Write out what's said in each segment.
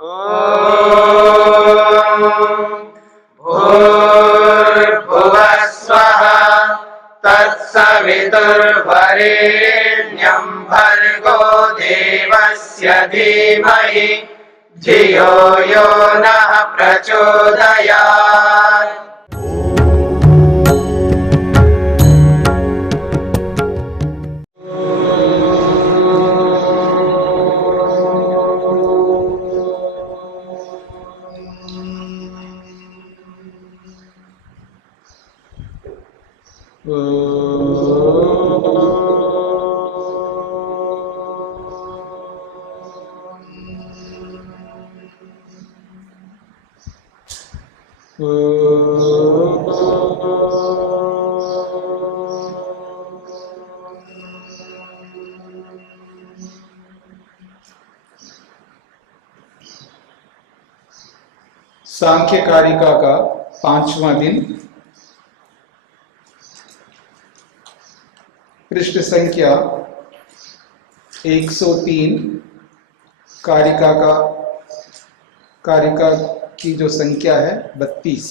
भूर्भुवः स्वः तत्सवितुर्वरेण्यं भर्गो देवस्य धीमहि धियो यो नः प्रचोदयात्। सांख्य कारिका का 5वां दिन, पृष्ठ संख्या 103, कारिका की जो संख्या है 32।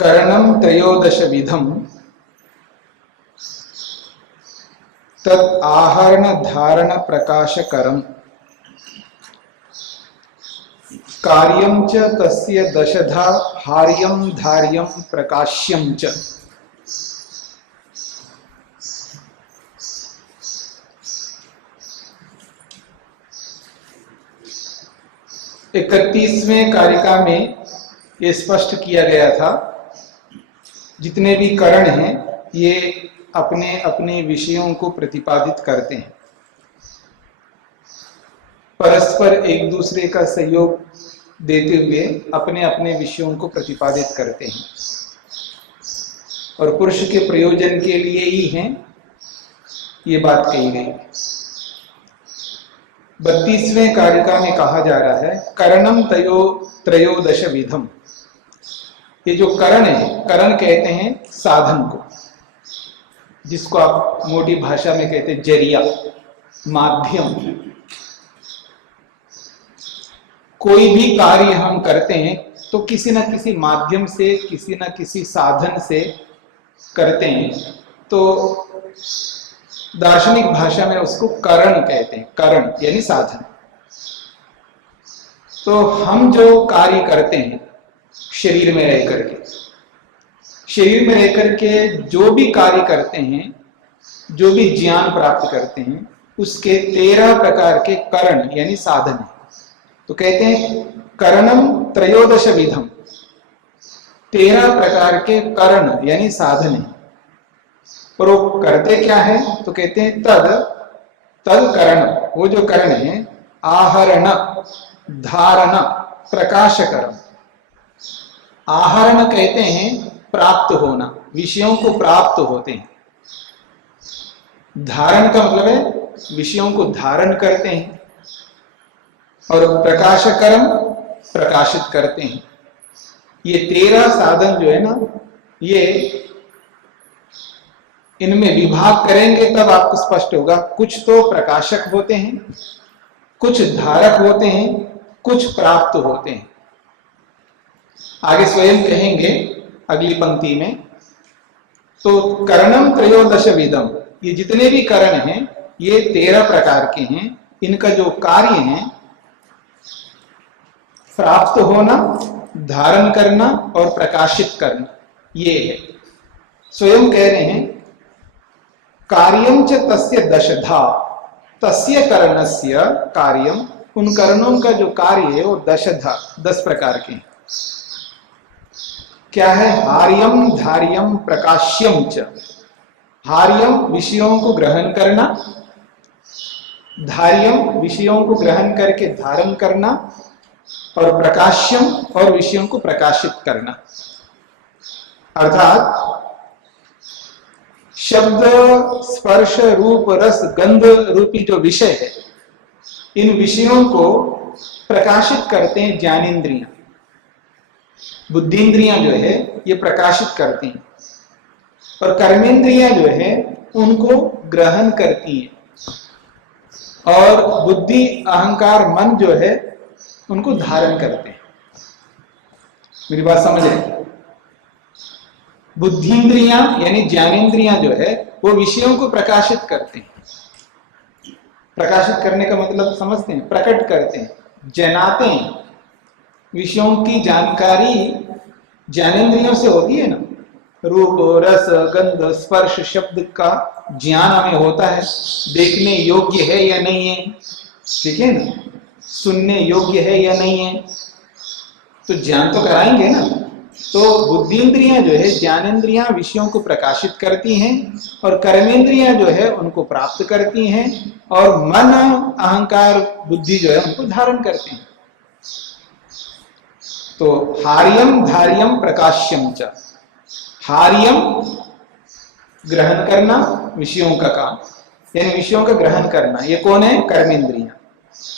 करणम त्रयोदश विधम तत् आहरण धारण प्रकाशकरम कार्यं च तस्य दशधा हार्यं धार्यं प्रकाश्यं च। इकतीसवें कारिका में ये स्पष्ट किया गया था, जितने भी करण हैं ये अपने अपने विषयों को प्रतिपादित करते हैं, परस्पर एक दूसरे का सहयोग देते हुए अपने अपने विषयों को प्रतिपादित करते हैं और पुरुष के प्रयोजन के लिए ही हैं, ये बात कही गई। 32वें कारिका में कहा जा रहा है करणम त्रयोदश विधम। ये जो करण है, करण कहते हैं साधन को, जिसको आप मोटी भाषा में कहते हैं जरिया, माध्यम। कोई भी कार्य हम करते हैं तो किसी न किसी माध्यम से, किसी न किसी साधन से करते हैं, तो दार्शनिक भाषा में उसको करण कहते हैं। करण यानी साधन। तो हम जो कार्य करते हैं शरीर में रह करके, शरीर में रह करके जो भी कार्य करते हैं, जो भी ज्ञान प्राप्त करते हैं, उसके 13 प्रकार के करण यानी साधन है। तो कहते हैं करणम त्रयोदश विधम, 13 प्रकार के करण यानी साधन है। और वो करते क्या है? तो कहते हैं तद करण, वो जो करण है आहरण धारण प्रकाशकरम। आहरण कहते हैं प्राप्त होना, विषयों को प्राप्त होते हैं। धारण का मतलब है विषयों को धारण करते हैं, और प्रकाशकरम प्रकाशित करते हैं। ये 13 साधन जो है ना, ये इनमें विभाग करेंगे तब आपको स्पष्ट होगा। कुछ तो प्रकाशक होते हैं, कुछ धारक होते हैं, कुछ प्राप्त होते हैं। आगे स्वयं कहेंगे अगली पंक्ति में। तो करणम त्रयोदश विधम, ये जितने भी करण हैं ये 13 प्रकार के हैं। इनका जो कार्य है प्राप्त होना, धारण करना और प्रकाशित करना, ये है। स्वयं कह रहे हैं कार्यं च तस्य दशधा, तस्य करणस्य कार्यम, उन करणों का जो कार्य है वो दशधा 10 प्रकार के हैं। क्या है? हार्यम धार्यम प्रकाश्यम च। हार्यम विषयों को ग्रहण करना, धार्यम विषयों को ग्रहण करके धारण करना, और प्रकाश्यम और विषयों को प्रकाशित करना। अर्थात शब्द स्पर्श रूप रस गंध रूपी जो विषय है, इन विषयों को प्रकाशित करते हैं ज्ञानेंद्रियां। बुद्धिंद्रियां जो है ये प्रकाशित करती हैं, और कर्मेंद्रियां जो है उनको ग्रहण करती हैं। और बुद्धि अहंकार मन जो है उनको धारण करते हैं। मेरी बात समझ रहे? बुद्धिंद्रियां यानी ज्ञानेन्द्रियां जो है वो विषयों को प्रकाशित करते हैं। प्रकाशित करने का मतलब समझते हैं? प्रकट करते हैं, जनाते हैं। विषयों की जानकारी ज्ञानेन्द्रियों से होती है ना। रूप, रस, गंध, स्पर्श, शब्द का ज्ञान हमें होता है, देखने योग्य है या नहीं है, ठीक है ना, सुनने योग्य है या नहीं है, तो ज्ञान तो कराएंगे ना। तो बुद्धिंद्रियां जो है, ज्ञानेन्द्रियां विषयों को प्रकाशित करती हैं और कर्मेंद्रियां जो है उनको प्राप्त करती हैं और मन, अहंकार, बुद्धि जो है उनको धारण करती हैं। तो हार्यम, धार्यम, प्रकाश्यम च। हार्यम ग्रहण करना, विषयों का काम, यानी विषयों का ग्रहण करना, ये कौन है? कर्मेंद्रियां।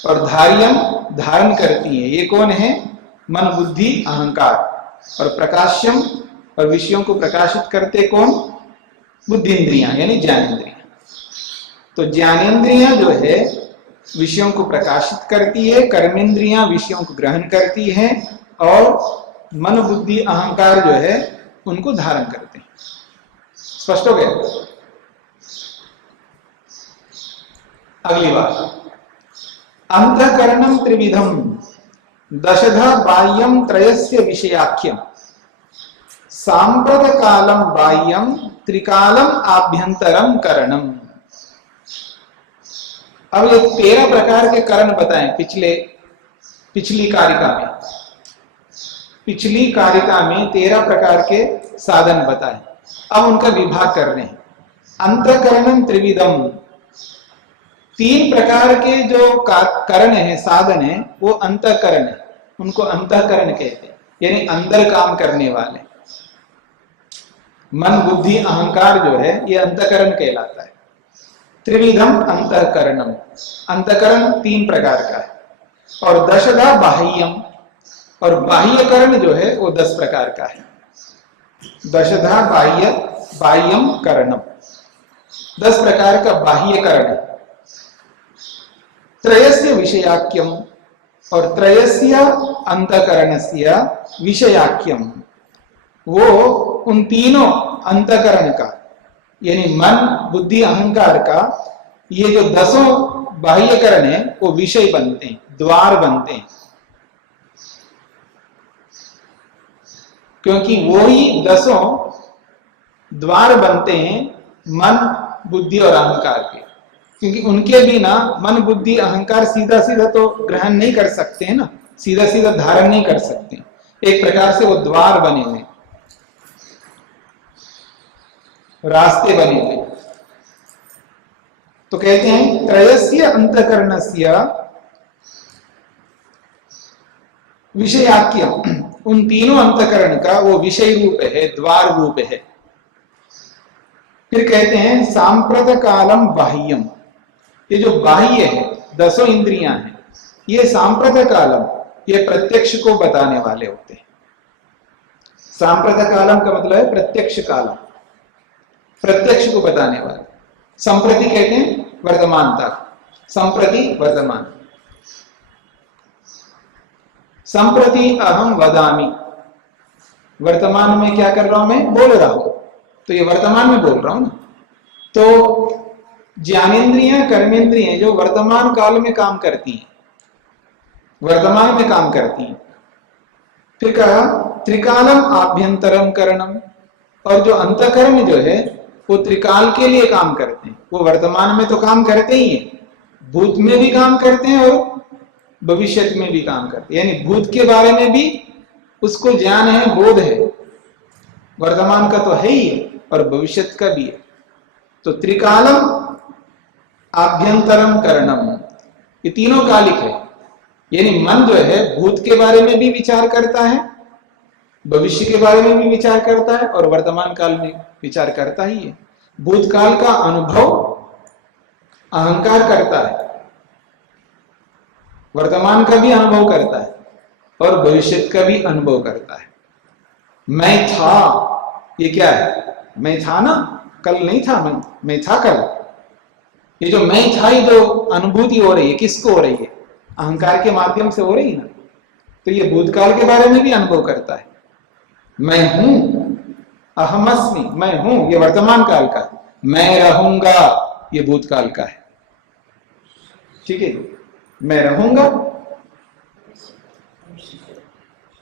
और धार्यम धारण करती है, ये कौन है? मन, बुद्धि, अहंकार। और प्रकाश्यम और विषयों को प्रकाशित करते कौन? बुद्धिंद्रियां यानी ज्ञानेन्द्रियां। तो ज्ञानेन्द्रियां जो है विषयों को प्रकाशित करती है, कर्मेंद्रियां विषयों को ग्रहण करती है और मन, बुद्धि, अहंकार जो है उनको धारण करते हैं। स्पष्ट हो गया? अगली बात, अंतःकरणम त्रिविधम दशधा बाह्यम त्रयस्य विषयाख्यम सांप्रत कालम बाह्यम त्रिकालम आभ्यंतरम करणम। अब ये 13 प्रकार के करण बताएं पिछली कारिका में। पिछली कारिका में 13 प्रकार के साधन बताए, अब उनका विभाग कर रहे हैं। अंतःकरणम त्रिविधम, 3 प्रकार के जो करण है, साधन है, वो अंतःकरण है, उनको अंतःकरण कहते हैं, यानी अंदर काम करने वाले। मन, बुद्धि, अहंकार जो है ये अंतःकरण कहलाता है। त्रिविधम अंतःकरणम, अंतःकरण 3 प्रकार का है। और दशधा बाह्यम, और बाह्यकरण जो है वो 10 प्रकार का है। दशधा बाह्यम करणम, 10 प्रकार का बाह्यकरण है। त्रयस्य विषयाख्यम, और त्रयस्य अंतःकरणस्य विषयाख्यम, वो उन तीनों अंतःकरण का यानी मन, बुद्धि, अहंकार का ये जो 10 बाह्यकरण है वो विषय बनते हैं, द्वार बनते हैं। क्योंकि वो ही 10 द्वार बनते हैं मन, बुद्धि और अहंकार के। क्योंकि उनके बिना मन, बुद्धि, अहंकार सीधा सीधा तो ग्रहण नहीं कर सकते हैं ना, सीधा सीधा धारण नहीं कर सकते। एक प्रकार से वो द्वार बने हुए, रास्ते बने हुए। तो कहते हैं त्रयस्य अंतःकरणस्य विषयाख्य, उन तीनों अंतःकरण का वो विषय रूप है, द्वार रूप है। फिर कहते हैं सांप्रत कालम बाह्यम, ये जो बाह्य है, 10 इंद्रियां हैं, ये सांप्रत कालम, ये प्रत्यक्ष को बताने वाले होते हैं। सांप्रत कालम का मतलब है प्रत्यक्ष कालम, प्रत्यक्ष को बताने वाले। संप्रति कहते हैं वर्तमानता, संप्रति वर्तमान। संप्रति अहम वदामि, वर्तमान में क्या कर रहा हूं मैं? बोल रहा हूं, तो ये वर्तमान में बोल रहा हूं ना। तो ज्ञानेन्द्रियां, कर्मेंद्रियां जो वर्तमान काल में काम करती हैं, वर्तमान में काम करती हैं। फिर कहा त्रिकालम आभ्यंतरम करणम, और जो अंतःकरण जो है वो त्रिकाल के लिए काम करते हैं। वो वर्तमान में तो काम करते ही हैं, भूत में भी काम करते हैं और भविष्य में भी काम करते हैं। यानी भूत के बारे में भी उसको ज्ञान है, बोध है, वर्तमान का तो है ही है और भविष्य का भी है। तो त्रिकालम आभ्यंतरम करणम, ये तीनों कालिक है। यानी मन जो है भूत के बारे में भी विचार करता है, भविष्य के बारे में भी विचार करता है और वर्तमान काल में विचार करता ही है। भूतकाल का अनुभव अहंकार करता है, वर्तमान का भी अनुभव करता है और भविष्य का भी अनुभव करता है। मैं था, ये क्या है? मैं था ना, कल नहीं था, मैं था कल, ये जो मैं था, ये जो अनुभूति हो रही है, किसको हो रही है? अहंकार के माध्यम से हो रही है ना। तो ये भूतकाल के बारे में भी अनुभव करता है। मैं हूं, अहमस्मि, मैं हूं, ये वर्तमान काल का है। मैं रहूंगा, ये भूतकाल का है। ठीक है, मैं रहूंगा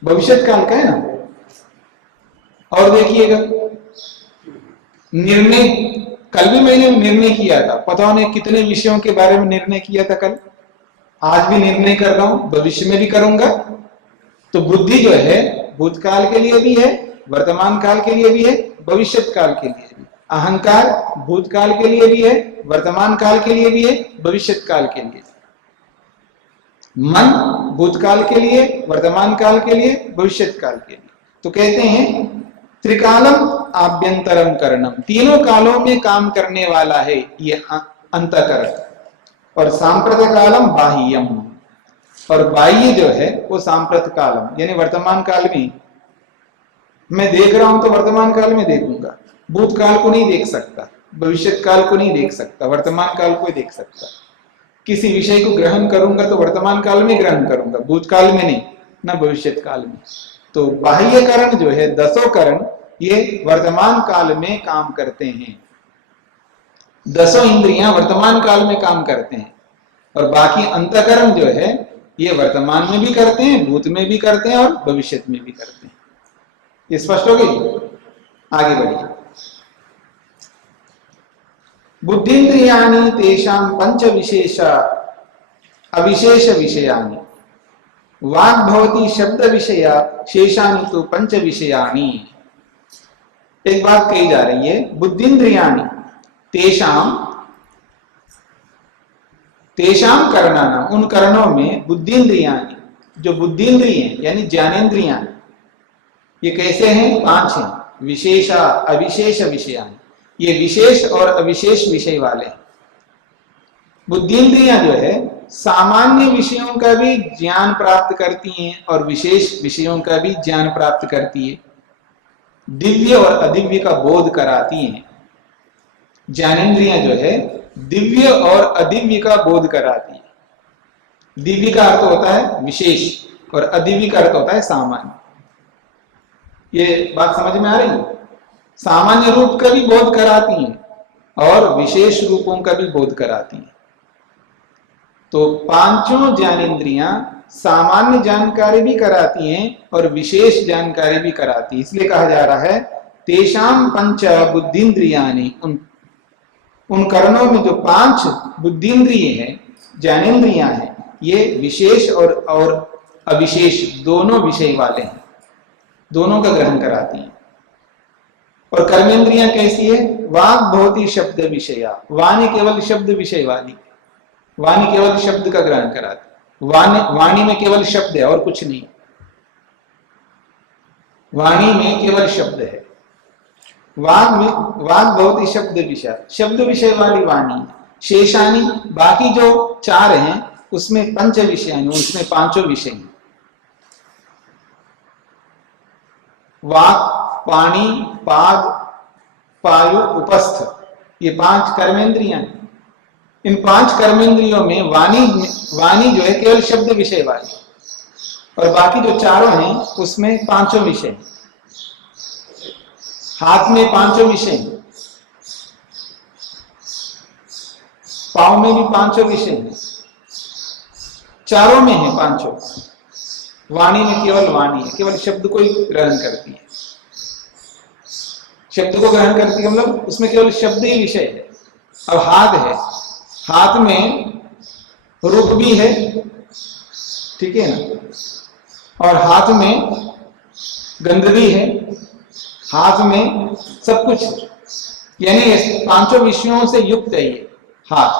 भविष्य काल का है ना। और देखिएगा, निर्णय, कल भी मैंने निर्णय किया था, पता नहीं कितने विषयों के बारे में निर्णय किया था कल। आज भी निर्णय कर रहा हूं, भविष्य में भी करूंगा। तो बुद्धि जो है भूतकाल के लिए भी है, वर्तमान काल के लिए भी है, भविष्य काल के लिए भी। अहंकार भूतकाल के लिए भी है, वर्तमान काल के लिए भी है, भविष्य काल के लिए। मन भूतकाल के लिए, वर्तमान काल के लिए, भविष्य काल के लिए। तो कहते हैं त्रिकालम आभ्यंतरम करणम, तीनों कालों में काम करने वाला है ये अंतःकरण। और सांप्रत कालम बाह्यम, और बाह्य जो है वो सांप्रत कालम, यानी वर्तमान काल में मैं देख रहा हूं तो वर्तमान काल में देखूंगा, भूतकाल को नहीं देख सकता, भविष्य काल को नहीं देख सकता, वर्तमान काल को ही देख सकता। किसी विषय को ग्रहण करूंगा तो वर्तमान काल में ग्रहण करूंगा, भूतकाल में नहीं, ना भविष्य काल में। तो बाह्य करण जो है, 10 करण, ये वर्तमान काल में काम करते हैं। 10 इंद्रियां वर्तमान काल में काम करते हैं, और बाकी अंतःकरण जो है ये वर्तमान में भी करते हैं, भूत में भी करते हैं, और भविष्य में भी करते हैं। ये स्पष्ट हो गई? आगे बढ़िए। बुद्धिन्द्रियाणि तेषां पंच विशेष अविशेष विषयानि, वाक् भवति शब्द विषया, शेषानि तो पंच विषयानि। एक बात कही जा रही है, बुद्धिन्द्रियाणि तेषां करणानां, उन करणों में, बुद्धिन्द्रियाणि, जो बुद्धिन्द्रिय यानी ज्ञानेन्द्रियां, ये कैसे हैं? 5 हैं। विशेषा अविशेष विषयानि, ये विशेष और अविशेष विषय वाले। बुद्धिन्द्रियां जो है सामान्य विषयों का भी ज्ञान प्राप्त करती हैं और विशेष विषयों का भी ज्ञान प्राप्त करती है, दिव्य और अदिव्य का बोध कराती हैं। ज्ञानेन्द्रियां जो है दिव्य और अदिव्य का बोध कराती है। दिव्य का अर्थ होता है विशेष, और अदिव्य का अर्थ होता है सामान्य। ये बात समझ में आ रही है? सामान्य रूप का भी बोध कराती हैं और विशेष रूपों का भी बोध कराती हैं। तो पांचों ज्ञानेन्द्रियां सामान्य जानकारी भी कराती हैं और विशेष जानकारी भी कराती है। इसलिए कहा जा रहा है तेषां पंच बुद्धिन्द्रियानि, उन करणों में जो 5 बुद्धिन्द्रिय हैं, ज्ञानेन्द्रियां हैं, ये विशेष और अविशेष दोनों विषय वाले हैं, दोनों का ग्रहण कराती हैं। और कर्मेंद्रियां कैसी है? वाक् भवति शब्द विषया, वाणी केवल शब्द विषय वाली, वाणी केवल शब्द का ग्रहण कराती। वाणी में केवल शब्द है और कुछ नहीं, वाणी में केवल शब्द है। वाक् भवति शब्द विषय, शब्द विषय वाली वाणी है। शेषानी, बाकी जो 4 हैं उसमें पंच विषयानि, उसमें 5 विषय हैं। वाक्, पाणी, पाद, पायु, उपस्थ, ये 5 कर्मेंद्रियां। इन 5 कर्मेंद्रियों में वाणी जो है केवल शब्द विषय वाली, और बाकी जो 4 हैं उसमें 5 विषय हैं। हाथ में 5 विषय हैं, पांव में भी 5 विषय हैं, चारों में है 5। वाणी में केवल वाणी है, केवल शब्द को ही ग्रहण करती है। शब्द को ग्रहण करती है मतलब उसमें केवल शब्द ही विषय है। अब हाथ है, हाथ में रूप भी है, ठीक है ना, और हाथ में गंध भी है, हाथ में सब कुछ, यानी 5 विषयों से युक्त है ये हाथ।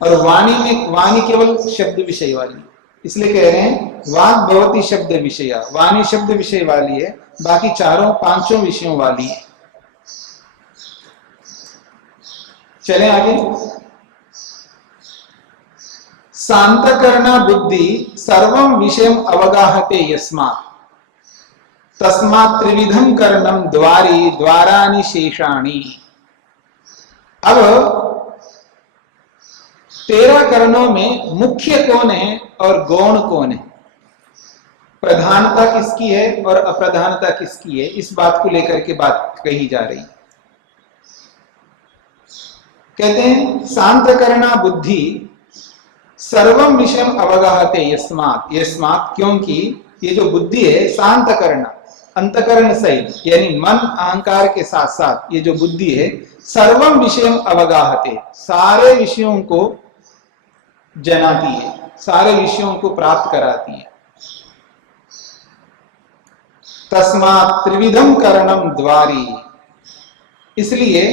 और वाणी केवल शब्द विषय वाली, इसलिए कह रहे हैं वाक् भवति शब्द विषया, वाणी शब्द विषय वाली है, बाकी 5 विषयों वाली है। चलें आगे। शांतकरणा बुद्धि सर्वं विषयम अवगाहते यस्मात् तस्मात् त्रिविधम कर्णम द्वारी द्वारानि शेषाणि। अब 13 करणों में मुख्य कौन है और गौण कौन है, प्रधानता किसकी है और अप्रधानता किसकी है, इस बात को लेकर के बात कही जा रही है। कहते हैं शांतकरणा बुद्धि सर्वम विषयम अवगाहते यस्मात्, यस्मात् क्योंकि ये जो बुद्धि है शांत करना, अंतकरण सहित यानी मन अहंकार के साथ साथ ये जो बुद्धि है सर्वम विषयम अवगाहते, सारे विषयों को जनाती है, सारे विषयों को प्राप्त कराती है। तस्मात् त्रिविधम करणम द्वारी, इसलिए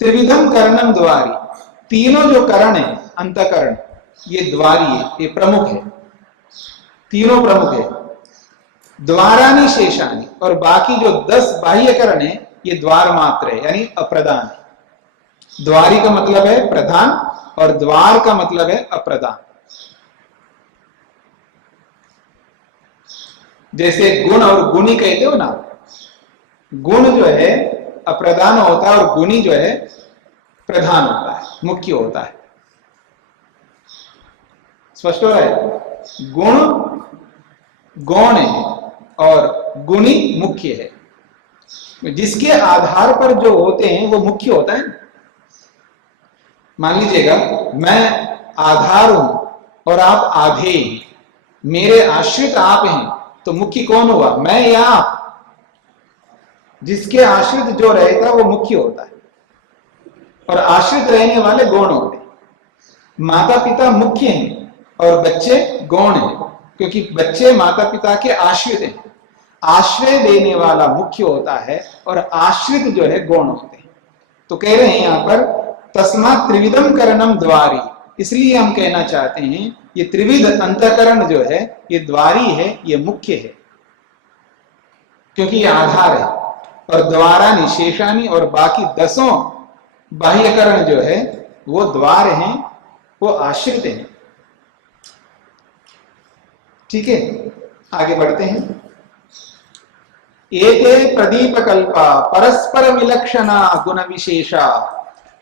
त्रिविधम करणम द्वारी, तीनों जो करण है अंतकरण ये द्वारी है, ये प्रमुख है, तीनों प्रमुख है। द्वारानि शेषानि, और बाकी जो 10 बाह्य करण है ये द्वार मात्र है यानी अप्रधान है। द्वारी का मतलब है प्रधान और द्वार का मतलब है अप्रधान। जैसे गुण और गुणी कहते हो ना, गुण जो है अप्रधान होता है और गुणी जो है प्रधान होता है, मुख्य होता है। स्पष्ट हो रहा है? गुण गौण है और गुणी मुख्य है। जिसके आधार पर जो होते हैं वो मुख्य होता है। मान लीजिएगा मैं आधार हूं और आप आधे, मेरे आश्रित आप हैं, तो मुख्य कौन हुआ, मैं या आप? जिसके आश्रित जो रहेगा वो मुख्य होता है और आश्रित रहने वाले गौण होते हैं। माता पिता मुख्य हैं और बच्चे गौण हैं, क्योंकि बच्चे माता पिता के आश्रित हैं। आश्रय देने वाला मुख्य होता है और आश्रित जो है गौण होते हैं। तो कह रहे हैं यहां पर तस्मात् त्रिविधम करणम द्वारी, इसलिए हम कहना चाहते हैं ये त्रिविध अंतकरण जो है ये द्वारी है, ये मुख्य है, क्योंकि ये आधार है। और द्वारानि शेषानि, और बाकी 10 बाह्यकरण जो है वो द्वार हैं, वो आश्रित हैं। ठीक है, आगे बढ़ते हैं। एते प्रदीपकल्पा परस्पर विलक्षणा गुण विशेषा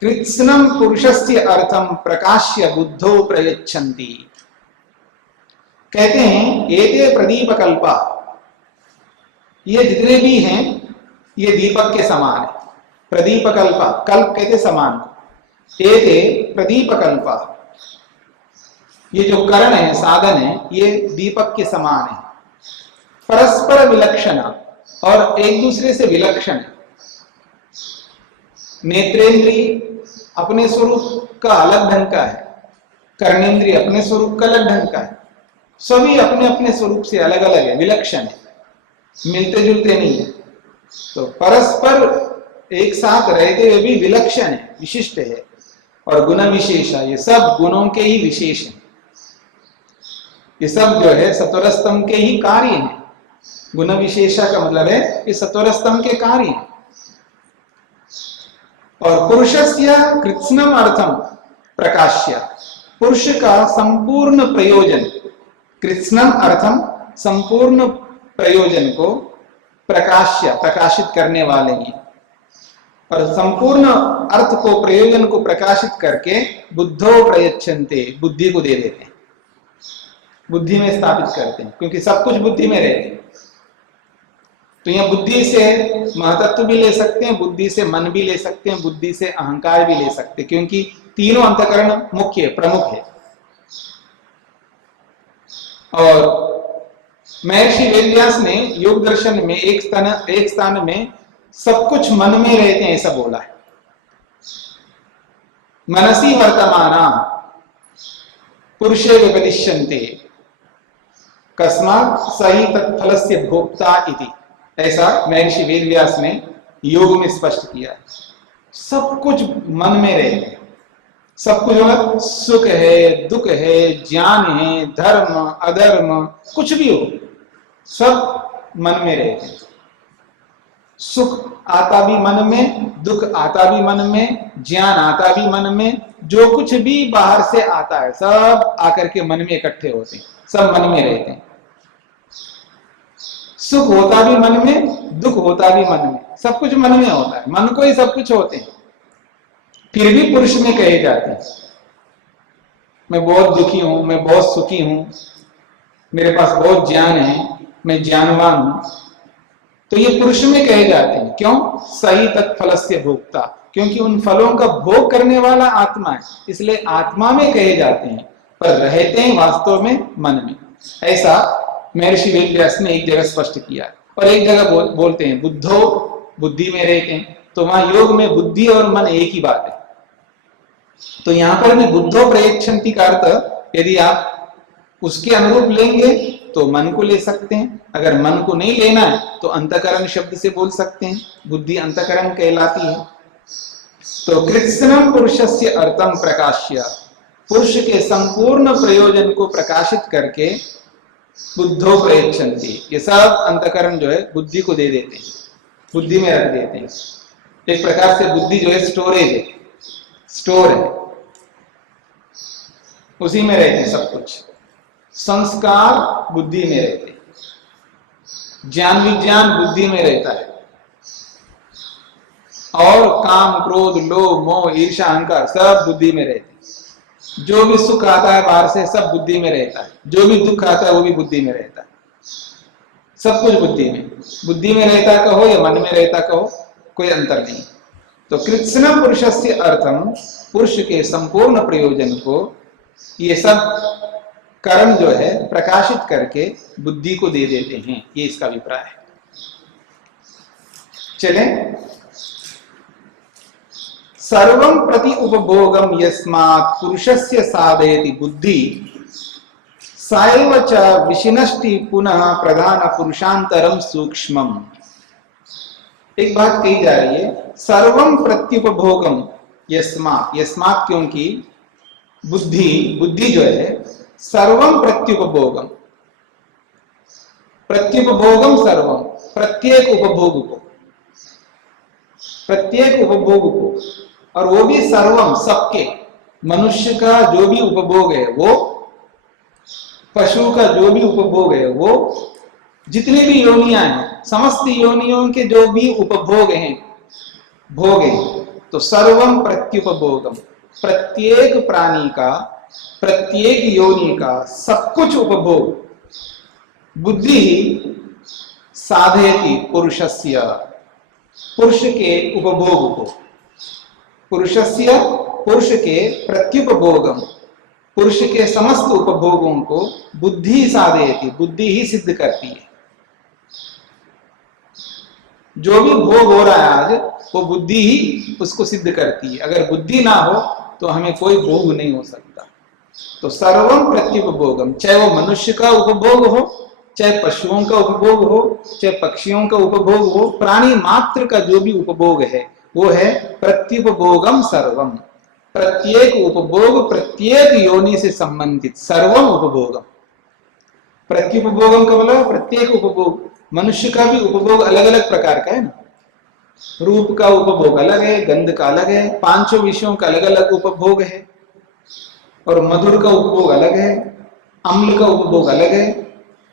कृत्स्नम पुरुषस्य अर्थम प्रकाश्य बुद्धो प्रयच्छन्ति। कहते हैं एते प्रदीपकल्पा, ये जितने भी हैं ये दीपक के समान है। प्रदीपकल्पा, कल्प कहते समान को। एते प्रदीपकल्पा, ये जो करण है साधन है ये दीपक के समान है। परस्पर विलक्षण, और एक दूसरे से विलक्षण है। नेत्रेंद्रिय अपने स्वरूप का अलग ढंग का है, कर्णेंद्रिय अपने स्वरूप का अलग ढंग का है, सभी अपने अपने स्वरूप से अलग अलग है, विलक्षण है, मिलते जुलते नहीं है। तो परस्पर एक साथ रहते हुए भी विलक्षण है, विशिष्ट है। और गुण विशेषा, ये सब गुणों के ही विशेष हैं। ये सब जो है सत्वर स्तंभ के ही कार्य हैं। गुण विशेषा का मतलब है कि सत्वर स्तंभ के कार्य हैं। और पुरुषस्य कृत्स्नम अर्थम प्रकाश्य, पुरुष का संपूर्ण प्रयोजन, कृत्स्नम अर्थम संपूर्ण प्रयोजन को प्रकाश्य प्रकाशित करने वाले हैं। और संपूर्ण अर्थ को, प्रयोजन को प्रकाशित करके बुद्धो प्रयच्छन्ते, बुद्धि को दे देते हैं, बुद्धि में स्थापित करते हैं, क्योंकि सब कुछ बुद्धि में रहते हैं। तो यह बुद्धि से महतत्व भी ले सकते हैं, बुद्धि से मन भी ले सकते हैं, बुद्धि से अहंकार भी ले सकते हैं, क्योंकि तीनों अंतकरण मुख्य प्रमुख है। और महर्षि वेदव्यास ने योग दर्शन में एक स्थान में सब कुछ मन में रहते हैं ऐसा बोला है। मनसी वर्तमाना पुरुषे विपदिश्यन्ते कस्मात् सही तत्फलस्य भोक्ता इति, ऐसा महर्षि वेदव्यास ने योग में स्पष्ट किया। सब कुछ मन में रहते हैं, सब कुछ मतलब सुख है, दुख है, ज्ञान है, धर्म अधर्म, कुछ भी हो सब मन में रहते हैं। सुख आता भी मन में, दुख आता भी मन में, ज्ञान आता भी मन में, जो कुछ भी बाहर से आता है सब आकर के मन में इकट्ठे होते हैं, सब मन में रहते हैं। सुख होता भी मन में, दुख होता भी मन में, सब कुछ मन में होता है, मन को ही सब कुछ होते हैं। फिर भी पुरुष में कहे जाते हैं। मैं बहुत दुखी हूं, मैं बहुत सुखी हूं, मेरे पास बहुत ज्ञान है, मैं ज्ञानवान हूं, तो ये पुरुष में कहे जाते हैं। क्यों? सही तत्फलस्य भोक्ता, क्योंकि उन फलों का भोग करने वाला आत्मा है, इसलिए आत्मा में कहे जाते हैं, पर रहते हैं वास्तव में मन में। ऐसा महर्षि वेदव्यास ने एक जगह स्पष्ट किया। और एक जगह बोलते हैं बुद्धो, बुद्धि में रहते हैं, तो वहां योग में बुद्धि और मन एक ही बात है। तो यहां पर भी बुद्धो प्रयच्छन्ति का अर्थ यदि आप उसके अनुरूप लेंगे तो मन को ले सकते हैं, अगर मन को नहीं लेना है तो अंतकरण शब्द से बोल सकते हैं, बुद्धि अंतकरण कहलाती है। तो कृत्स्नम पुरुषस्य अर्थम प्रकाश्य, पुरुष के संपूर्ण प्रयोजन को प्रकाशित करके बुद्धो प्रयच्छन्ति, ये सब अंतकरण जो है बुद्धि को दे देते हैं, बुद्धि में रख देते हैं। एक प्रकार से बुद्धि जो है स्टोरेज है, स्टोर है, उसी में रहते हैं सब कुछ। संस्कार बुद्धि में रहते हैं, ज्ञान विज्ञान बुद्धि में रहता है, और काम क्रोध लोभ मोह ईर्ष्या अहंकार सब बुद्धि में रहते हैं। जो भी सुख आता है बाहर से सब बुद्धि में रहता है, जो भी दुख आता है वो भी बुद्धि में रहता है, सब कुछ बुद्धि में रहता कहो या मन में रहता कहो, कोई अंतर नहीं। तो कृत्स्न पुरुषस्य अर्थम, पुरुष के संपूर्ण प्रयोजन को ये सब कर्म जो है प्रकाशित करके बुद्धि को दे देते हैं, ये इसका अभिप्राय है। चले, सर्वं प्रति उपभोगम यस्मात् पुरुषस्य साधयति बुद्धि साएव च विशिनष्टि पुनः प्रधान पुरुषांतरम सूक्ष्मम। एक बात कही जा रही है, सर्वं प्रत्युपभोगम यस्मात्, यस्मात् क्योंकि बुद्धि जो है सर्वं प्रत्युपभोगम, प्रत्युपभोगम सर्वम, प्रत्येक उपभोग को, प्रत्येक उपभोग को, और वो भी सर्वम सबके, मनुष्य का जो भी उपभोग है वो, पशु का जो भी उपभोग है वो, जितने भी योनियां हैं समस्त योनियों के जो भी उपभोग हैं, भोग हैं, तो सर्वम प्रत्युपभोगम, प्रत्येक प्राणी का, प्रत्येक योनि का सब कुछ उपभोग बुद्धि साधयति पुरुषस्य, पुरुष के उपभोग को, पुरुषस्य, पुरुष के प्रत्युपभोगम, पुरुष के समस्त उपभोगों को बुद्धि साधयति, बुद्धि ही सिद्ध करती है। जो भी भोग हो रहा है आज वो बुद्धि ही उसको सिद्ध करती है, अगर बुद्धि ना हो तो हमें कोई भोग नहीं हो सकता। तो सर्वम प्रत्युपभोगम, चाहे वो मनुष्य का उपभोग हो, चाहे पशुओं का उपभोग हो, चाहे पक्षियों का उपभोग हो, प्राणी मात्र का जो भी उपभोग है वो है प्रत्युपभोगम सर्वम, प्रत्येक उपभोग प्रत्येक योनि से संबंधित, सर्वम उपभोगम। प्रत्युपभोगम का मतलब प्रत्येक उपभोग, मनुष्य का भी उपभोग अलग अलग प्रकार का है ना, रूप का उपभोग अलग है, गंध का अलग है, पांचों विषयों का अलग अलग उपभोग है, और मधुर का उपभोग अलग है, अम्ल का उपभोग अलग है,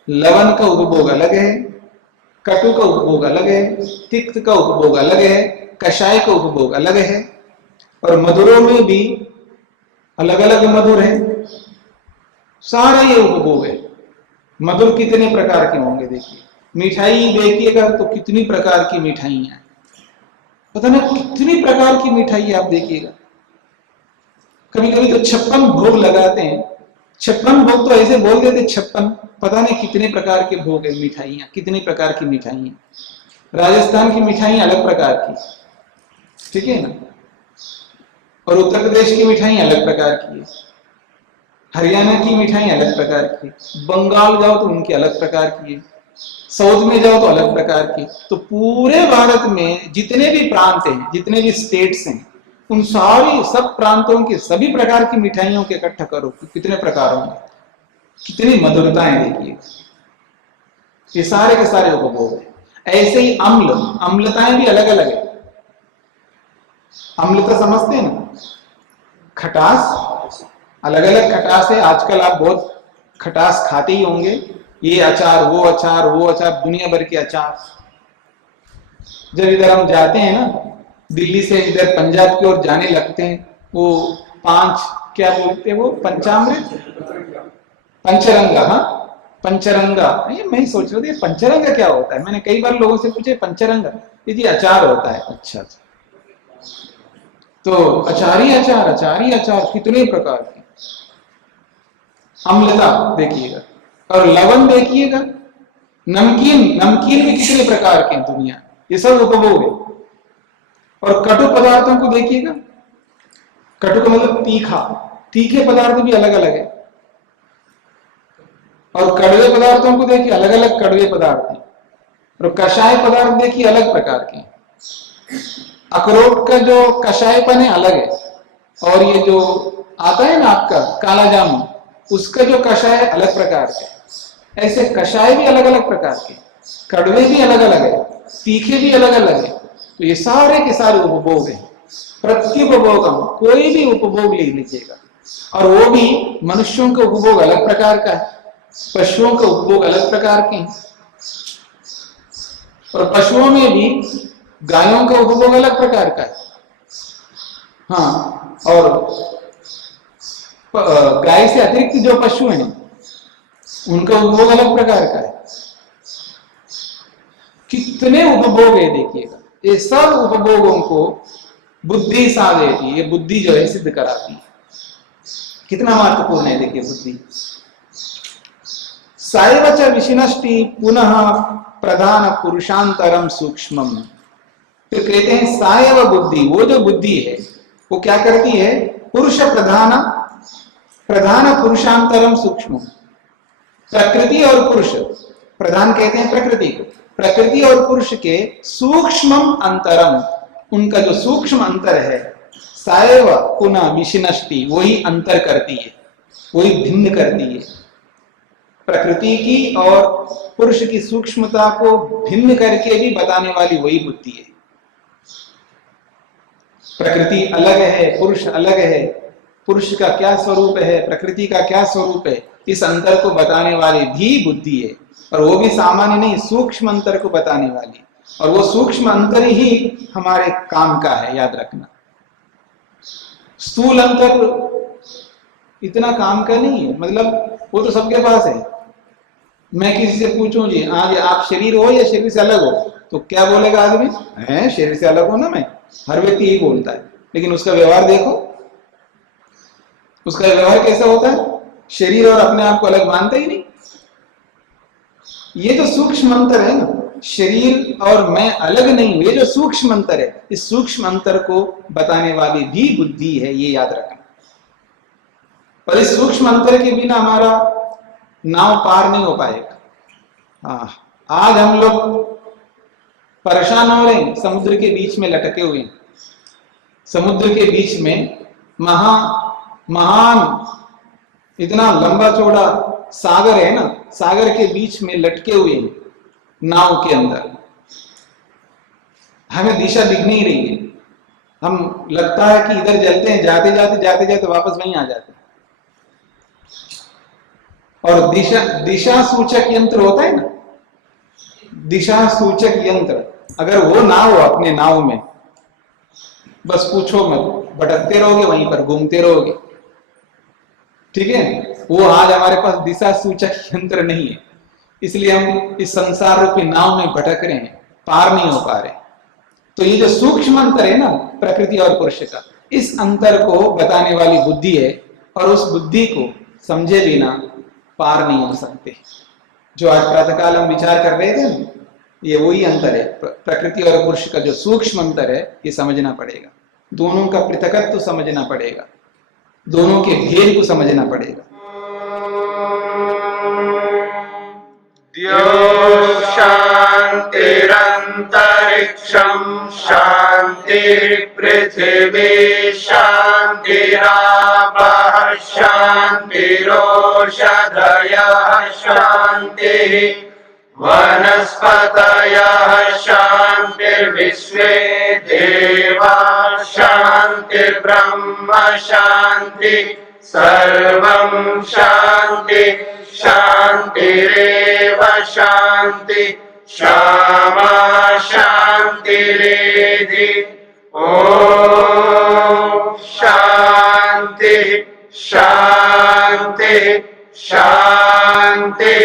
लवण का उपभोग अलग है, कटु का उपभोग अलग है, तिक्त का उपभोग अलग है, कषाय का उपभोग अलग है, और मधुरों में भी अलग अलग मधुर है, सारा ये उपभोग है। मधुर कितने प्रकार के होंगे देखिए, मिठाई देखिएगा तो कितनी प्रकार की मिठाइयां, पता नहीं कितनी प्रकार की मिठाई आप देखिएगा। कभी कभी तो 56 भोग लगाते हैं, 56 भोग तो ऐसे बोल देते 56, पता नहीं कितने प्रकार के भोग है, मिठाइयां कितने प्रकार की मिठाइयां। राजस्थान की मिठाई अलग प्रकार की, ठीक है ना, और उत्तर प्रदेश की मिठाई अलग प्रकार की है, हरियाणा की मिठाई अलग प्रकार की, बंगाल जाओ तो उनकी अलग प्रकार की है, साउथ में जाओ तो अलग प्रकार की। तो पूरे भारत में जितने भी प्रांत हैं, जितने भी स्टेट्स हैं, उन सारी सब प्रांतों के सभी प्रकार की मिठाइयों के इकट्ठा करो, कितने प्रकार होंगे, कितनी मधुरताएं देखिए, ये सारे के सारे उपभोग है। ऐसे ही अम्लताएं भी अलग अलग है। अम्लता समझते हैं ना, खटास, अलग अलग खटास है। आजकल आप बहुत खटास खाते ही होंगे, ये अचार वो अचार वो अचार, दुनिया भर के अचार। जब इधर हम जाते हैं ना दिल्ली से इधर पंजाब की ओर जाने लगते हैं, वो 5 क्या बोलते हैं वो पंचामृत, पंचरंगा, हाँ पंचरंगा। ये मैं ही सोच रहा था पंचरंगा क्या होता है, मैंने कई बार लोगों से पूछे पंचरंगा, ये जी अचार होता है। अच्छा, तो अचारी अचार, अचारी अचार कितने प्रकार के, अम्लता देखिएगा, और लवण देखिएगा, नमकीन, नमकीन भी कितने प्रकार के हैं दुनिया, ये सब उपभोग है। और कटु पदार्थों को देखिएगा, कटु का मतलब तीखा, तीखे पदार्थ भी अलग अलग है। और कड़वे पदार्थों को देखिए, अलग अलग कड़वे पदार्थ हैं। और कषाय पदार्थ देखिए अलग प्रकार के, अखरोट का जो कषायपन है अलग है, और ये जो आता है ना आपका काला जामुन, उसका जो कषाय है अलग प्रकार का। ऐसे कषाय भी अलग अलग प्रकार के, कड़वे भी अलग अलग है, तीखे भी अलग अलग है। तो ये सारे के सारे उपभोग है। प्रत्युपभोगम, कोई भी उपभोग ले लीजिएगा, और वो भी मनुष्यों का उपभोग अलग प्रकार का है, पशुओं का उपभोग अलग प्रकार के हैं। और पशुओं में भी गायों का उपभोग अलग प्रकार का है, हाँ। और गाय से अतिरिक्त जो पशु हैं उनका उपभोग अलग प्रकार का है। कितने उपभोग है देखिएगा। ये सब उपभोगों को बुद्धि साध देती है, ये बुद्धि जो है सिद्ध कराती है। कितना महत्वपूर्ण है देखिए बुद्धि। सायवच विशिनष्टि पुनः प्रधान पुरुषांतरम सूक्ष्मम। तो कहते हैं सायव बुद्धि, वो जो बुद्धि है वो क्या करती है, पुरुष प्रधान, प्रधान पुरुषांतरम सूक्ष्म। प्रकृति और पुरुष, प्रधान कहते हैं प्रकृति को, प्रकृति और पुरुष के सूक्ष्म अंतरम, उनका जो सूक्ष्म अंतर है, सायव पुनः विशिनष्टि, वही अंतर करती है, वही भिन्न करती है। प्रकृति की और पुरुष की सूक्ष्मता को भिन्न करके भी बताने वाली वही बुद्धि है। प्रकृति अलग है, पुरुष अलग है, पुरुष का क्या स्वरूप है, प्रकृति का क्या स्वरूप है, इस अंतर को बताने वाली भी बुद्धि है। और वो भी सामान्य नहीं, सूक्ष्म अंतर को बताने वाली, और वो सूक्ष्म अंतर ही हमारे काम का है, याद रखना। स्थूल अंतर इतना काम का नहीं है, मतलब वो तो सबके पास है। मैं किसी से पूछूं जी आज आप शरीर हो या शरीर से अलग हो, तो क्या बोलेगा आदमी, है शरीर से अलग हो ना मैं, हर व्यक्ति यही बोलता है। लेकिन उसका व्यवहार देखो, उसका व्यवहार कैसा होता है, शरीर और अपने आप को अलग मानता ही नहीं। ये जो सूक्ष्म अंतर है ना, शरीर और मैं अलग नहीं, ये जो सूक्ष्म अंतर है, इस सूक्ष्म अंतर को बताने वाली भी बुद्धि है, ये याद रखना। और इस सूक्ष्म अंतर के बिना हमारा नाव पार नहीं हो पाएगा। हाँ, आज हम लोग परेशान हो रहे हैं, समुद्र के बीच में लटके हुए हैं। समुद्र के बीच में महान इतना लंबा चौड़ा सागर है ना, सागर के बीच में लटके हुए हैं नाव के अंदर। हमें दिशा दिख नहीं रही है, हम लगता है कि इधर चलते हैं, जाते जाते वापस वहीं आ जाते हैं। और दिशा सूचक यंत्र होता है ना, दिशा सूचक यंत्र, अगर वो ना हो अपने नाव में, बस पूछो मत, भटकते रहोगे, वहीं पर घूमते रहोगे। ठीक है, वो आज हमारे पास दिशा सूचक यंत्र नहीं है, इसलिए हम इस संसार रूपी नाव में भटक रहे हैं, पार नहीं हो पा रहे। तो ये जो सूक्ष्म अंतर है ना प्रकृति और पुरुष का, इस अंतर को बताने वाली बुद्धि है, और उस बुद्धि को समझे बिना पार नहीं हो सकते। जो आज प्रातःकाल हम विचार कर रहे थे ना, ये वही अंतर है, प्रकृति और पुरुष का जो सूक्ष्म अंतर है, ये समझना पड़ेगा। दोनों का पृथकत्व समझना पड़ेगा, दोनों के भेद को समझना पड़ेगा। द्यो शान्तिरन्तरिक्षं शान्तिः पृथिवी शान्तिरापः शान्तिरोषधयः शान्तिः वनस्पतयः शान्तिर्विश्वे देवाः शान्तिर्ब्रह्म शान्तिः सर्वं शान्तिः शान्तिरेव शान्ति, क्षमा शान्तिरेधि। ओम शांति शांति शांति।